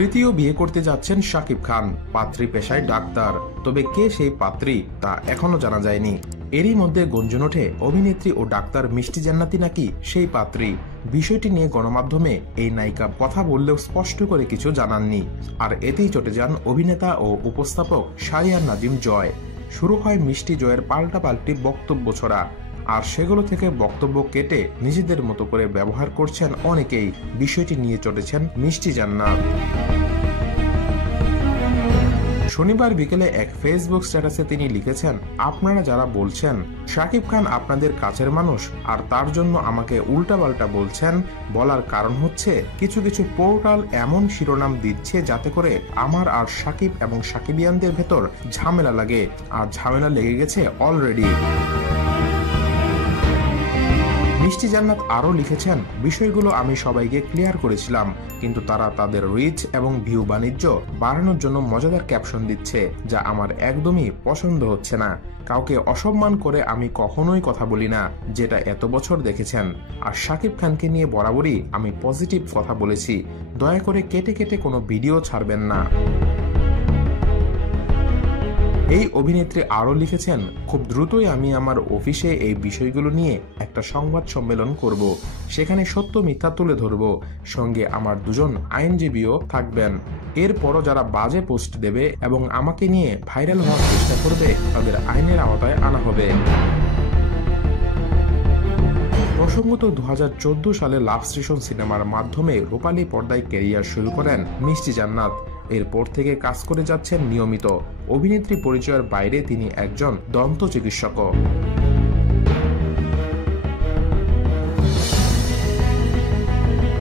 তৃতীয় বিয়ে করতে যাচ্ছেন শাকিব খান। পাত্রী পেশায় ডাক্তার, তবে কে সেই পাত্রী তা এখনো জানা যায়নি। এরই মধ্যে গুঞ্জন ওঠে অভিনেত্রী ও ডাক্তার মিষ্টি জান্নাতি নাকি সেই পাত্রী। বিষয়টি নিয়ে গণমাধ্যমে এই নায়িকা কথা বললেও স্পষ্ট করে কিছু জানাননি। আর এতেই চটে যান অভিনেতা ও উপস্থাপক শাহরিয়ার নাজিম জয়। শুরু হয় মিষ্টি জয়ের পাল্টাপাল্টি বক্তব্য ছড়া, আর সেগুলো থেকে বক্তব্য কেটে নিজেদের মতো করে ব্যবহার করছেন অনেকেই। বিষয়টি নিয়ে চটেছেন মিষ্টি জান্নাত। শনিবার বিকেলে এক ফেসবুক স্ট্যাটাসে তিনি লিখেছেন, আপনারা যারা বলছেন শাকিব খান আপনাদের কাছের মানুষ আর তার জন্য আমাকে উল্টাপাল্টা বলছেন, বলার কারণ হচ্ছে কিছু কিছু পোর্টাল এমন শিরোনাম দিচ্ছে যাতে করে আমার আর শাকিব এবং শাকিবিয়ানদের ভেতর ঝামেলা লাগে, আর ঝামেলা লেগে গেছে অলরেডি। মিষ্টি জান্নাত আরও লিখেছেন, বিষয়গুলো আমি সবাইকে ক্লিয়ার করেছিলাম, কিন্তু তারা তাদের রিচ এবং ভিউ বাণিজ্য বাড়ানোর জন্য মজাদার ক্যাপশন দিচ্ছে, যা আমার একদমই পছন্দ হচ্ছে না। কাউকে অসম্মান করে আমি কখনোই কথা বলি না, যেটা এত বছর দেখেছেন। আর শাকিব খানকে নিয়ে বরাবরই আমি পজিটিভ কথা বলেছি, দয়া করে কেটে কেটে কোনো ভিডিও ছাড়বেন না। এই অভিনেত্রী আরও লিখেছেন, খুব দ্রুতই আমি আমার অফিসে এই বিষয়গুলো নিয়ে একটা সংবাদ সম্মেলন করব, সেখানে সত্য মিথ্যা তুলে ধরব, সঙ্গে আমার দুজন আইনজীবীও থাকবেন। এরপরও যারা বাজে পোস্ট দেবে এবং আমাকে নিয়ে ভাইরাল হওয়ার চেষ্টা করবে তাদের আইনের আওতায় আনা হবে। প্রসঙ্গত 2014 সালে লাভ স্টেশন সিনেমার মাধ্যমে রূপালী পর্দায় ক্যারিয়ার শুরু করেন মিষ্টি জান্নাত। এরপর থেকে কাজ করে যাচ্ছেন নিয়মিত। অভিনেত্রী পরিচয়ের বাইরে তিনি একজন দন্ত চিকিৎসকও।